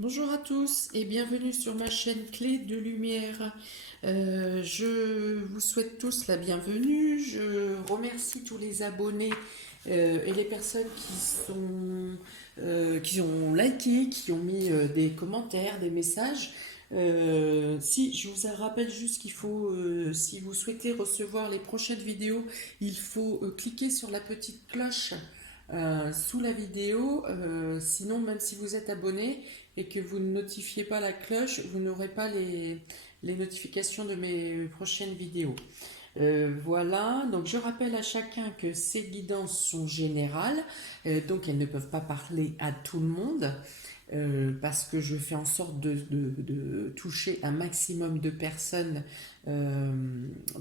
Bonjour à tous et bienvenue sur ma chaîne Clé de Lumière. Je vous souhaite tous la bienvenue. Je remercie tous les abonnés et les personnes qui ont liké, qui ont mis des commentaires, des messages. Si je vous rappelle juste qu'il faut, si vous souhaitez recevoir les prochaines vidéos, il faut cliquer sur la petite cloche sous la vidéo. Sinon, même si vous êtes abonné et que vous ne notifiez pas la cloche, vous n'aurez pas les notifications de mes prochaines vidéos. Voilà, donc je rappelle à chacun que ces guidances sont générales, donc elles ne peuvent pas parler à tout le monde. Parce que je fais en sorte de toucher un maximum de personnes euh,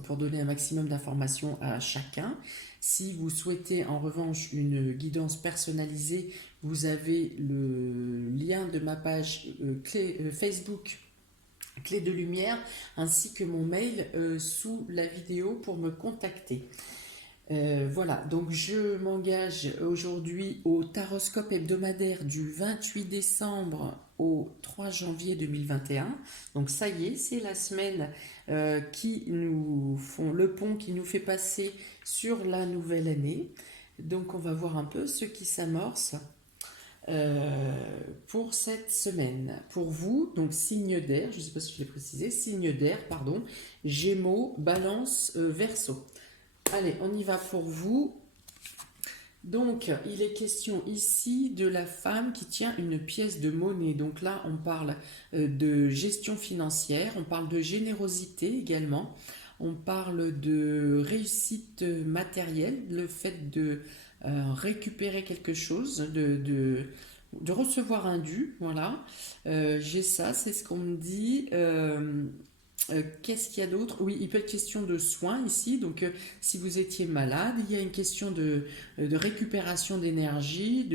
pour donner un maximum d'informations à chacun. Si vous souhaitez en revanche une guidance personnalisée, vous avez le lien de ma page Facebook Clé de Lumière ainsi que mon mail sous la vidéo pour me contacter. Voilà, donc je m'engage aujourd'hui au taroscope hebdomadaire du 28 décembre au 3 janvier 2021. Donc ça y est, c'est la semaine qui nous font le pont, qui nous fait passer sur la nouvelle année. Donc on va voir un peu ce qui s'amorce pour cette semaine. Pour vous, donc signe d'air, je ne sais pas si je l'ai précisé, signe d'air, pardon, Gémeaux, Balance, Verseau. Allez, on y va pour vous. Donc, il est question ici de la femme qui tient une pièce de monnaie. Donc là, on parle de gestion financière, on parle de générosité également, on parle de réussite matérielle, le fait de récupérer quelque chose, de recevoir un dû, voilà. J'ai ça, c'est ce qu'on me dit. Qu'est-ce qu'il y a d'autre? Oui, il peut être question de soins ici. Donc, si vous étiez malade, il y a une question de récupération d'énergie,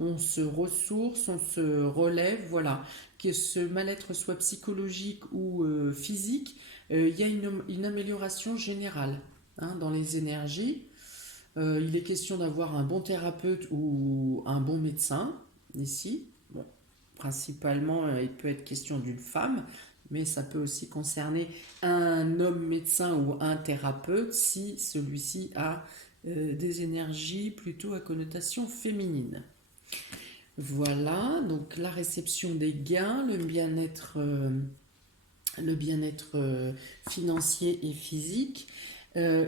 on se ressource, on se relève, voilà. Que ce mal-être soit psychologique ou physique, il y a une amélioration générale hein, dans les énergies. Il est question d'avoir un bon thérapeute ou un bon médecin ici. Bon, principalement, il peut être question d'une femme, mais ça peut aussi concerner un homme médecin ou un thérapeute si celui-ci a des énergies plutôt à connotation féminine. Voilà, donc la réception des gains, le bien-être financier et physique.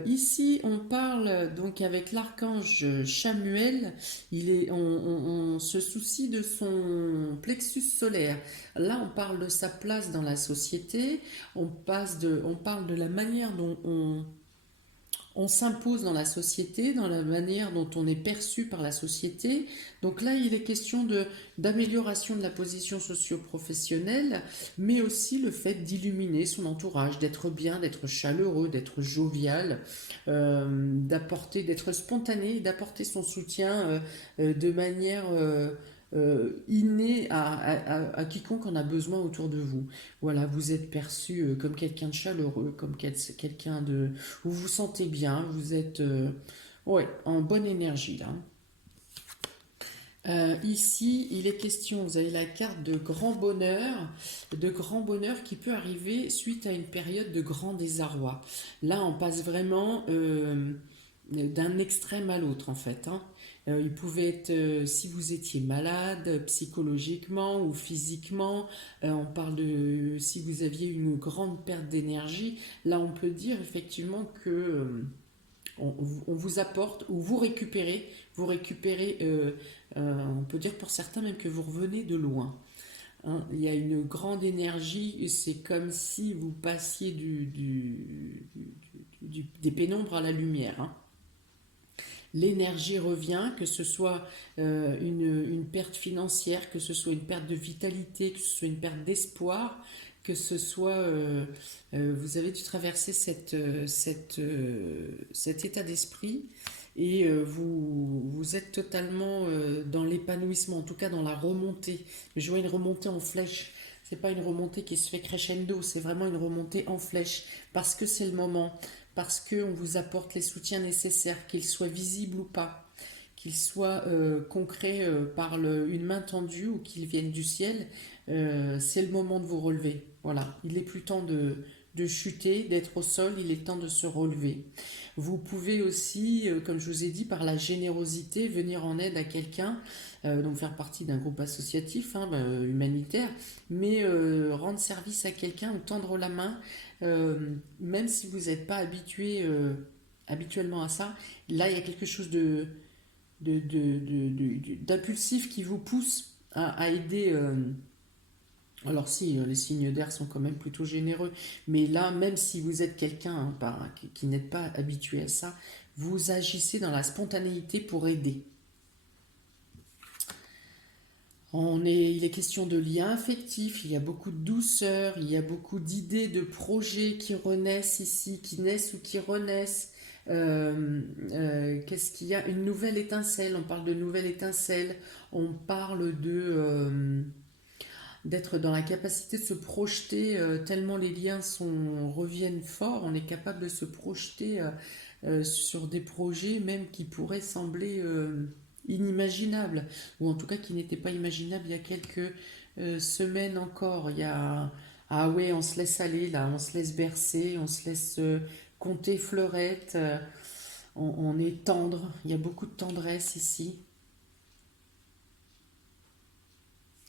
Ici, on parle donc avec l'archange Chamuel, on se soucie de son plexus solaire. Là, on parle de sa place dans la société, on parle de la manière dont on s'impose dans la société, dans la manière dont on est perçu par la société. Donc là, il est question d'amélioration de la position socio-professionnelle, mais aussi le fait d'illuminer son entourage, d'être bien, d'être chaleureux, d'être jovial, d'être spontané, d'apporter son soutien de manière innée à quiconque en a besoin autour de vous. Voilà, vous êtes perçu comme quelqu'un de chaleureux, comme quelqu'un de vous vous sentez bien, vous êtes ouais, en bonne énergie là. Ici, il est question, vous avez la carte de grand bonheur qui peut arriver suite à une période de grand désarroi. Là, on passe vraiment d'un extrême à l'autre en fait. Hein. Il pouvait être, si vous étiez malade psychologiquement ou physiquement, on parle de si vous aviez une grande perte d'énergie, là on peut dire effectivement que on vous apporte ou vous récupérez on peut dire pour certains même que vous revenez de loin. Hein. Il y a une grande énergie, c'est comme si vous passiez des pénombres à la lumière. Hein. L'énergie revient, que ce soit une perte financière, que ce soit une perte de vitalité, que ce soit une perte d'espoir, que ce soit... vous avez dû traverser cet état d'esprit et vous êtes totalement dans l'épanouissement, en tout cas dans la remontée. Je vois une remontée en flèche. C'est pas une remontée qui se fait crescendo, c'est vraiment une remontée en flèche parce que c'est le moment, parce qu'on vous apporte les soutiens nécessaires, qu'ils soient visibles ou pas, concret par une main tendue ou qu'il vienne du ciel, c'est le moment de vous relever. Voilà, il est plus temps de chuter, d'être au sol, il est temps de se relever. Vous pouvez aussi, comme je vous ai dit, par la générosité, venir en aide à quelqu'un, donc faire partie d'un groupe associatif, hein, humanitaire, mais rendre service à quelqu'un ou tendre la main, même si vous n'êtes pas habitué habituellement à ça, là il y a quelque chose d'impulsif qui vous pousse à aider. Alors si, les signes d'air sont quand même plutôt généreux, mais là, même si vous êtes quelqu'un qui n'êtes pas habitué à ça, vous agissez dans la spontanéité pour aider. Il est question de liens affectifs, il y a beaucoup de douceur, il y a beaucoup d'idées, de projets qui renaissent ici, qui naissent ou qui renaissent. Qu'est-ce qu'il y a? Une nouvelle étincelle, on parle de nouvelle étincelle, on parle d'être dans la capacité de se projeter tellement les liens reviennent forts, on est capable de se projeter sur des projets même qui pourraient sembler inimaginables, ou en tout cas qui n'étaient pas imaginables il y a quelques semaines encore. Ah ouais, on se laisse aller là, on se laisse bercer, on se laisse compter fleurettes, on est tendre, il y a beaucoup de tendresse ici.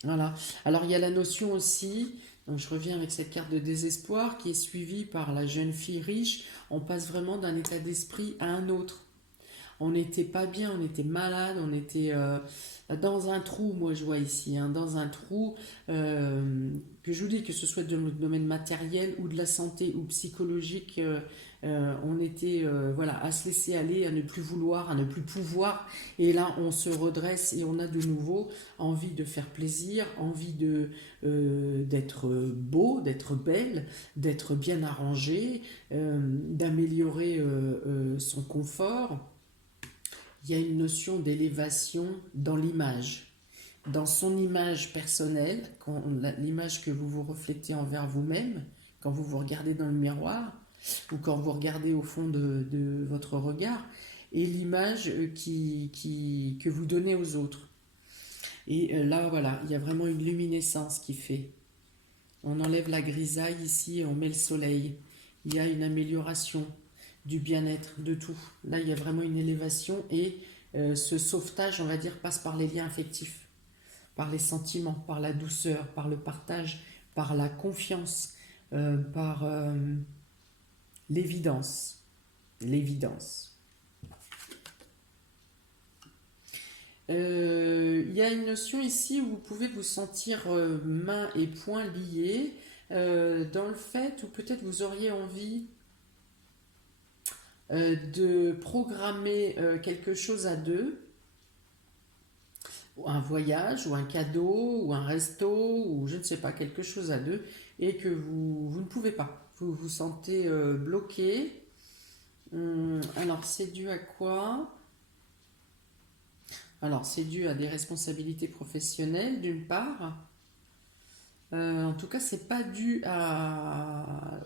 Voilà. Alors il y a la notion aussi, donc je reviens avec cette carte de désespoir qui est suivie par la jeune fille riche. On passe vraiment d'un état d'esprit à un autre. On n'était pas bien, on était malade, on était dans un trou, moi je vois ici, hein, dans un trou, que je vous dis que ce soit dans le domaine matériel ou de la santé ou psychologique, on était voilà, à se laisser aller, à ne plus vouloir, à ne plus pouvoir, et là on se redresse et on a de nouveau envie de faire plaisir, envie d'être beau, d'être belle, d'être bien arrangé, d'améliorer son confort. Il y a une notion d'élévation dans l'image, dans son image personnelle, l'image que vous vous reflétez envers vous-même, quand vous vous regardez dans le miroir, ou quand vous regardez au fond de votre regard, et l'image que vous donnez aux autres. Et là, voilà, il y a vraiment une luminescence qui fait. On enlève la grisaille ici et on met le soleil. Il y a une amélioration du bien-être, de tout. Là, il y a vraiment une élévation et ce sauvetage, on va dire, passe par les liens affectifs, par les sentiments, par la douceur, par le partage, par la confiance, par l'évidence. L'évidence. Il y a une notion ici où vous pouvez vous sentir mains et poings liés dans le fait où peut-être vous auriez envie de programmer quelque chose à deux, ou un voyage, ou un cadeau, ou un resto, ou je ne sais pas, quelque chose à deux, et que vous ne pouvez pas. Vous vous sentez bloqué. Alors, c'est dû à quoi? Alors, c'est dû à des responsabilités professionnelles, d'une part. En tout cas, c'est pas dû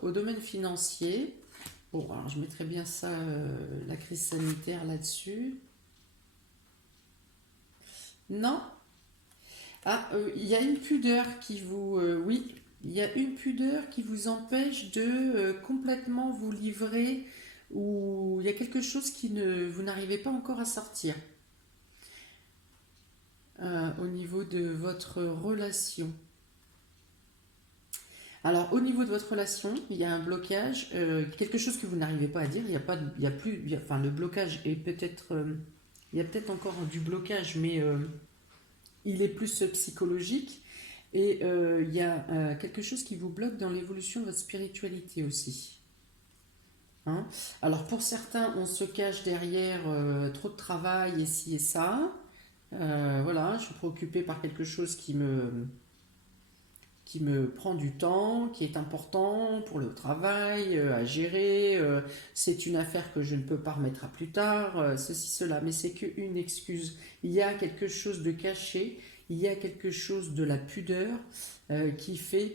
au domaine financier. Bon, alors je mettrais bien ça, la crise sanitaire là-dessus. Non. Ah, il y a une pudeur qui vous... oui, il y a une pudeur qui vous empêche de complètement vous livrer, ou il y a quelque chose vous n'arrivez pas encore à sortir au niveau de votre relation. Alors, au niveau de votre relation, il y a un blocage, quelque chose que vous n'arrivez pas à dire. Il y a pas, il y a plus, enfin, le blocage est peut-être, il y a peut-être encore du blocage, mais il est plus psychologique. Et il y a quelque chose qui vous bloque dans l'évolution de votre spiritualité aussi. Hein. Alors, pour certains, on se cache derrière trop de travail et ci et ça. Voilà, je suis préoccupée par quelque chose qui me prend du temps, qui est important pour le travail, à gérer, c'est une affaire que je ne peux pas remettre à plus tard, ceci, cela, mais c'est qu'une excuse. Il y a quelque chose de caché, il y a quelque chose de la pudeur qui fait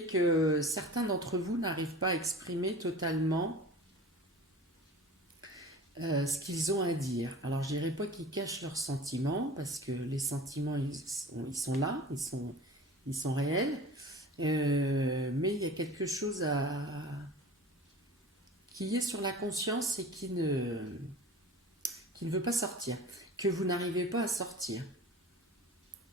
que certains d'entre vous n'arrivent pas à exprimer totalement ce qu'ils ont à dire. Alors, je dirais pas qu'ils cachent leurs sentiments, parce que les sentiments, ils sont là, ils sont réels. Mais il y a quelque chose qui est sur la conscience et qui ne veut pas sortir, que vous n'arrivez pas à sortir.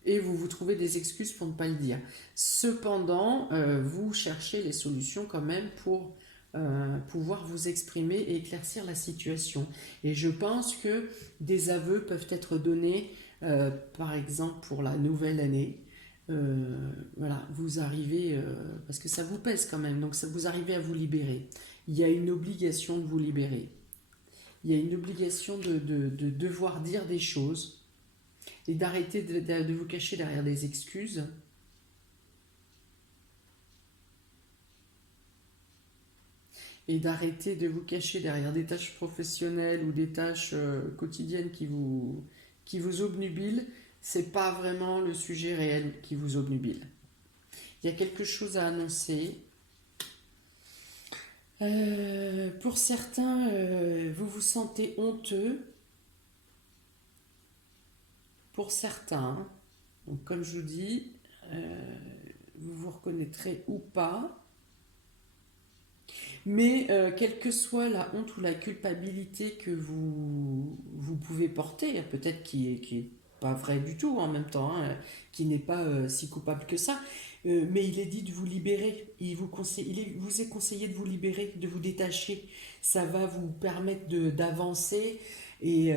Et vous vous trouvez des excuses pour ne pas le dire. Cependant, vous cherchez les solutions quand même pour pouvoir vous exprimer et éclaircir la situation. Et je pense que des aveux peuvent être donnés, par exemple pour la nouvelle année. Voilà, vous arrivez, parce que ça vous pèse quand même, donc ça, vous arrivez à vous libérer. Il y a une obligation de vous libérer. Il y a une obligation de devoir dire des choses et d'arrêter de vous cacher derrière des excuses. Et d'arrêter de vous cacher derrière des tâches professionnelles ou des tâches quotidiennes qui vous obnubilent. C'est pas vraiment le sujet réel qui vous obnubile. Il y a quelque chose à annoncer. Pour certains, vous vous sentez honteux. Pour certains, donc comme je vous dis, vous vous reconnaîtrez ou pas. Mais quelle que soit la honte ou la culpabilité que vous pouvez porter, peut-être qui est pas vrai du tout en même temps, hein, qui n'est pas si coupable que ça, mais il est dit de vous libérer. Vous est conseillé de vous libérer, de vous détacher. Ça va vous permettre d'avancer et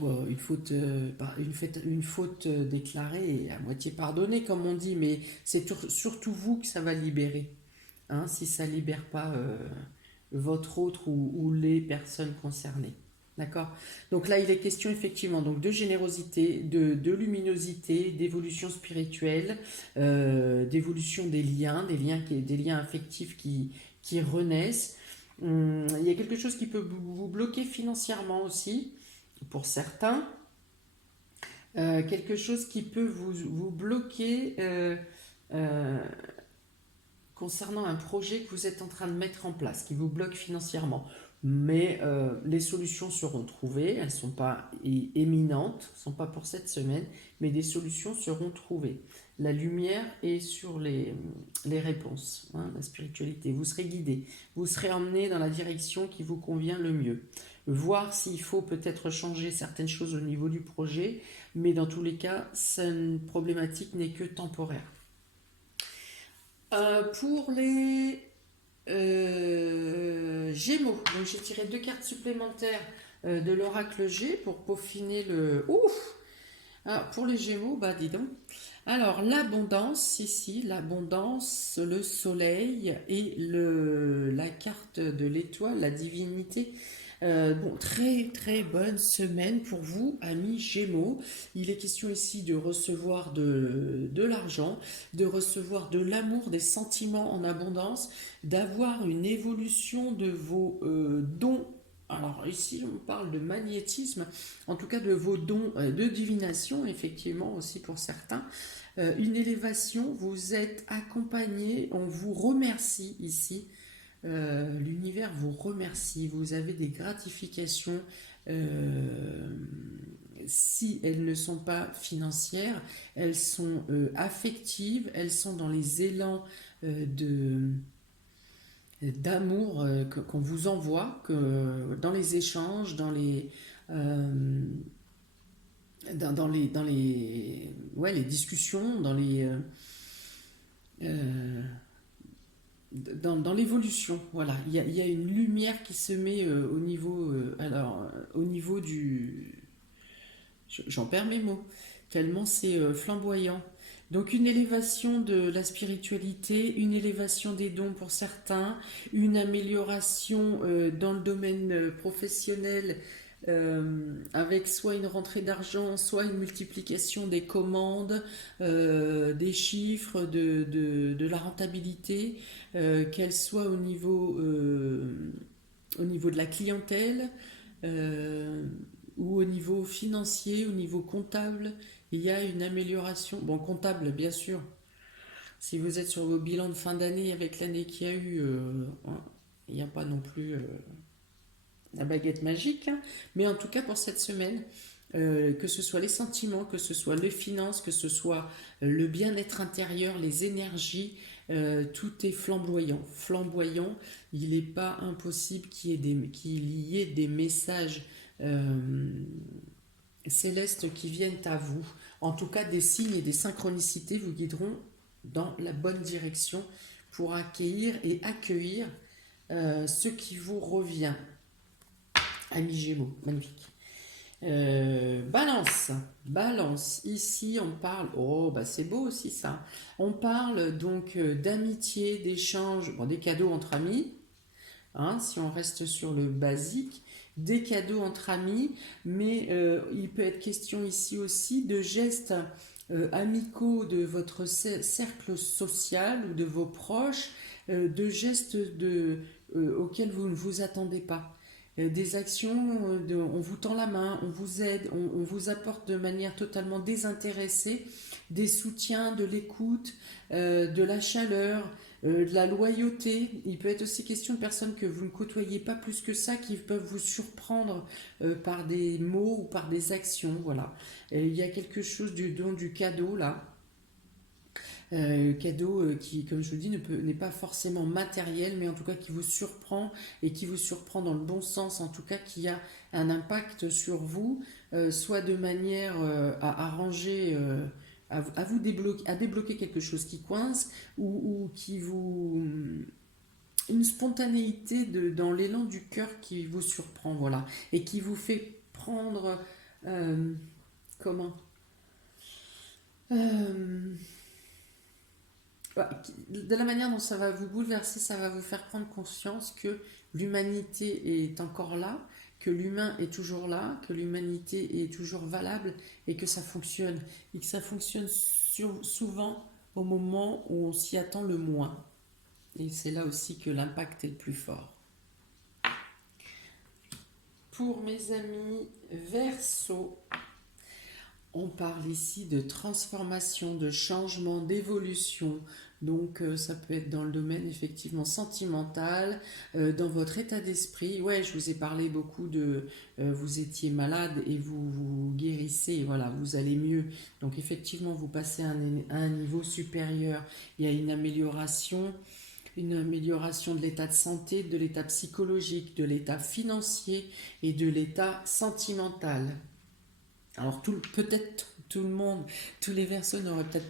bon, une faute déclarée et à moitié pardonnée, comme on dit, mais c'est surtout vous que ça va libérer. Hein, si ça ne libère pas votre autre ou les personnes concernées. D'accord. Donc là, il est question effectivement donc, de générosité, de luminosité, d'évolution spirituelle, d'évolution des liens affectifs qui renaissent. Il y a quelque chose qui peut vous bloquer financièrement aussi, pour certains. Quelque chose qui peut vous bloquer euh, concernant un projet que vous êtes en train de mettre en place, qui vous bloque financièrement. Mais les solutions seront trouvées, elles ne sont pas éminentes, ne sont pas pour cette semaine, mais des solutions seront trouvées. La lumière est sur les réponses, hein, la spiritualité. Vous serez guidé, vous serez emmené dans la direction qui vous convient le mieux. Voir s'il faut peut-être changer certaines choses au niveau du projet, mais dans tous les cas, cette problématique n'est que temporaire. Pour les Gémeaux, donc j'ai tiré 2 cartes supplémentaires de l'oracle G pour peaufiner le... Ouf. Alors, pour les Gémeaux, bah dis donc. Alors, l'abondance, ici, l'abondance, le soleil et la carte de l'étoile, la divinité. Bon, très très bonne semaine pour vous, amis Gémeaux. Il est question ici de recevoir de l'argent, de recevoir de l'amour, des sentiments en abondance, d'avoir une évolution de vos dons. Alors ici, on parle de magnétisme, en tout cas de vos dons de divination, effectivement aussi pour certains. Une élévation, vous êtes accompagné, on vous remercie ici. L'univers vous remercie, vous avez des gratifications si elles ne sont pas financières, elles sont affectives, elles sont dans les élans d'amour qu'on vous envoie, dans les échanges, euh, les discussions, euh, dans l'évolution. Voilà, il y a une lumière qui se met au niveau du... J'en perds mes mots, tellement c'est flamboyant. Donc une élévation de la spiritualité, une élévation des dons pour certains, une amélioration dans le domaine professionnel avec soit une rentrée d'argent, soit une multiplication des commandes, des chiffres, de la rentabilité, qu'elle soit au niveau de la clientèle, euh, ou au niveau financier, au niveau comptable, il y a une amélioration. Bon, comptable, bien sûr. Si vous êtes sur vos bilans de fin d'année avec l'année qu'il y a eu, il n'y a pas non plus la baguette magique, hein. Mais en tout cas pour cette semaine, que ce soit les sentiments, que ce soit les finances, que ce soit le bien-être intérieur, les énergies, tout est flamboyant. Flamboyant, il n'est pas impossible qu'il y ait des messages célestes qui viennent à vous. En tout cas, des signes et des synchronicités vous guideront dans la bonne direction pour accueillir et accueillir ce qui vous revient. Amis Gémeaux, magnifique. Balance. Ici, on parle. Oh, bah c'est beau aussi ça. On parle donc d'amitié, d'échange, bon, des cadeaux entre amis. Hein, si on reste sur le basique, des cadeaux entre amis, mais il peut être question ici aussi de gestes amicaux de votre cercle social ou de vos proches, de gestes auxquels vous ne vous attendez pas. Des actions, on vous tend la main, on vous aide, on vous apporte de manière totalement désintéressée des soutiens, de l'écoute, de la chaleur, de la loyauté. Il peut être aussi question de personnes que vous ne côtoyez pas plus que ça, qui peuvent vous surprendre par des mots ou par des actions. Voilà. Il y a quelque chose du don du cadeau là. Cadeau qui, comme je vous dis, n'est pas forcément matériel, mais en tout cas qui vous surprend et qui vous surprend dans le bon sens, en tout cas qui a un impact sur vous, soit de manière à arranger, à vous débloquer, à débloquer quelque chose qui coince ou qui vous... Une spontanéité dans l'élan du cœur qui vous surprend, voilà, et qui vous fait prendre... comment euh, de la manière dont ça va vous bouleverser, ça va vous faire prendre conscience que l'humanité est encore là, que l'humain est toujours là, que l'humanité est toujours valable et que ça fonctionne. Et que ça fonctionne souvent au moment où on s'y attend le moins. Et c'est là aussi que l'impact est le plus fort. Pour mes amis Verseau, on parle ici de transformation, de changement, d'évolution. Donc ça peut être dans le domaine effectivement sentimental, dans votre état d'esprit. Ouais, je vous ai parlé beaucoup de vous étiez malade et vous vous guérissez, voilà, vous allez mieux. Donc effectivement, vous passez à un niveau supérieur. Il y a une amélioration de l'état de santé, de l'état psychologique, de l'état financier et de l'état sentimental. Alors peut-être tout le monde, tous les Verseaux n'auront peut-être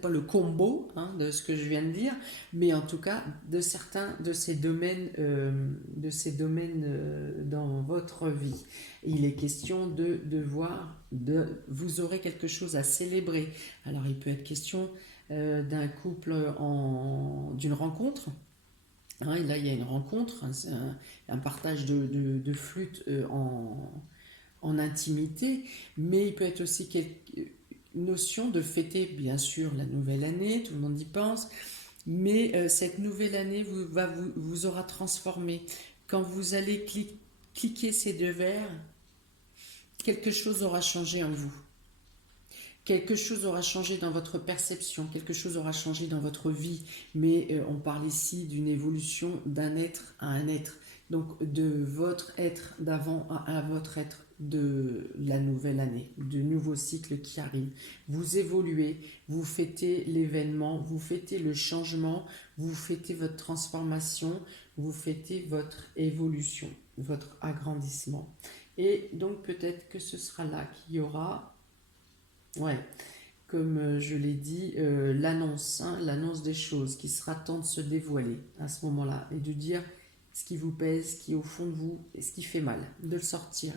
pas le combo hein, de ce que je viens de dire, mais en tout cas de certains de ces domaines, dans votre vie. Il est question de voir, vous aurez quelque chose à célébrer. Alors il peut être question d'un couple d'une rencontre. Hein, et là il y a une rencontre, hein, un partage de flûte en intimité, mais il peut être aussi une notion de fêter bien sûr la nouvelle année, tout le monde y pense, mais cette nouvelle année vous aura transformé. Quand vous allez cliquer ces deux verres, quelque chose aura changé en vous. Quelque chose aura changé dans votre perception, quelque chose aura changé dans votre vie, mais on parle ici d'une évolution d'un être à un être. Donc de votre être d'avant à votre être de la nouvelle année, du nouveau cycle qui arrive. Vous évoluez, vous fêtez l'événement, vous fêtez le changement, vous fêtez votre transformation, vous fêtez votre évolution, votre agrandissement. Et donc peut-être que ce sera là qu'il y aura, ouais, comme je l'ai dit, l'annonce, hein, l'annonce des choses, qui sera temps de se dévoiler à ce moment-là et de dire ce qui vous pèse, ce qui est au fond de vous et ce qui fait mal, de le sortir.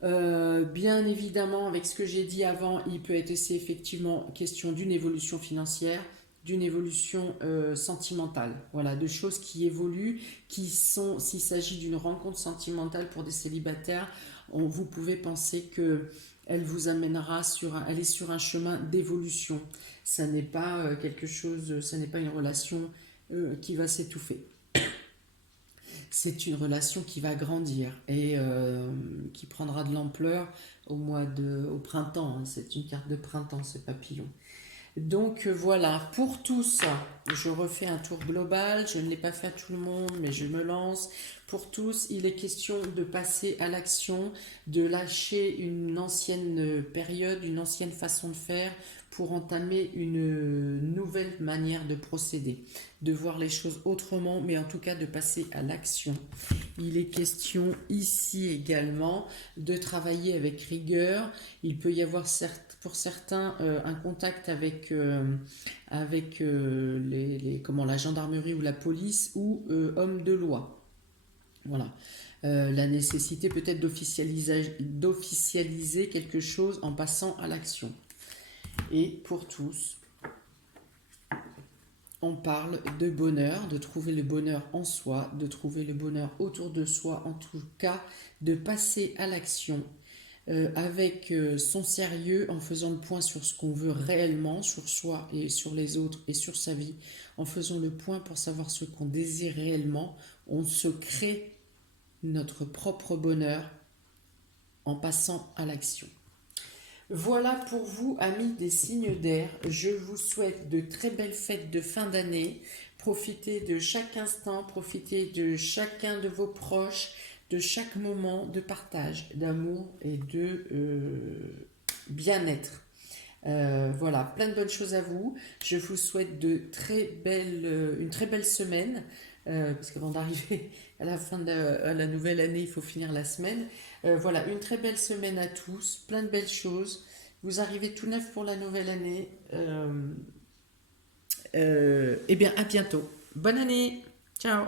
Bien évidemment, avec ce que j'ai dit avant, il peut être aussi effectivement question d'une évolution financière, d'une évolution sentimentale, voilà, de choses qui évoluent, qui sont, s'il s'agit d'une rencontre sentimentale pour des célibataires, vous pouvez penser que elle vous amènera elle est sur un chemin d'évolution. Ça n'est pas quelque chose, ça n'est pas une relation qui va s'étouffer. C'est une relation qui va grandir et qui prendra de l'ampleur au printemps. Hein. C'est une carte de printemps, ce papillon. Donc voilà, pour tous, je refais un tour global, je ne l'ai pas fait à tout le monde, mais je me lance. Pour tous, il est question de passer à l'action, de lâcher une ancienne période, une ancienne façon de faire pour entamer une nouvelle manière de procéder, de voir les choses autrement, mais en tout cas de passer à l'action. Il est question ici également de travailler avec rigueur. Il peut y avoir pour certains un contact avec comment, la gendarmerie ou la police ou homme de loi. Voilà. La nécessité peut-être d'officialiser quelque chose en passant à l'action. Et pour tous, on parle de bonheur, de trouver le bonheur en soi, de trouver le bonheur autour de soi, en tout cas, de passer à l'action avec son sérieux, en faisant le point sur ce qu'on veut réellement, sur soi et sur les autres et sur sa vie, en faisant le point pour savoir ce qu'on désire réellement. On se crée notre propre bonheur en passant à l'action. Voilà pour vous, amis des signes d'air. Je vous souhaite de très belles fêtes de fin d'année. Profitez de chaque instant, profitez de chacun de vos proches, de chaque moment de partage, d'amour et de bien-être. Voilà, plein de bonnes choses à vous. Je vous souhaite une très belle semaine, parce qu'avant d'arriver à la fin à la nouvelle année, il faut finir la semaine. Voilà, une très belle semaine à tous, plein de belles choses. Vous arrivez tout neuf pour la nouvelle année. Eh bien, à bientôt. Bonne année. Ciao.